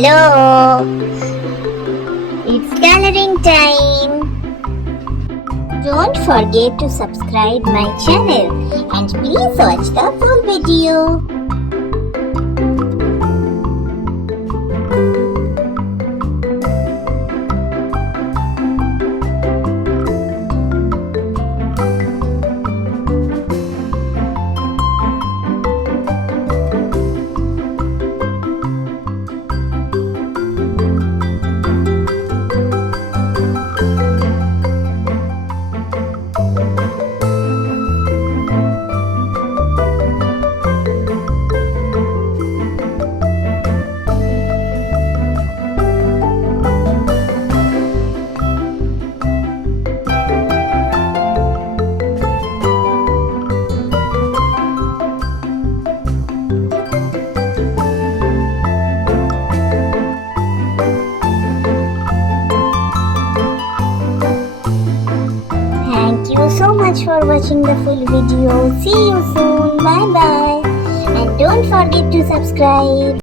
Hello, it's coloring time. Don't forget to subscribe my channel and please watch the full video. Thank you so much for watching the full video. See you soon. Bye bye. And don't forget to subscribe.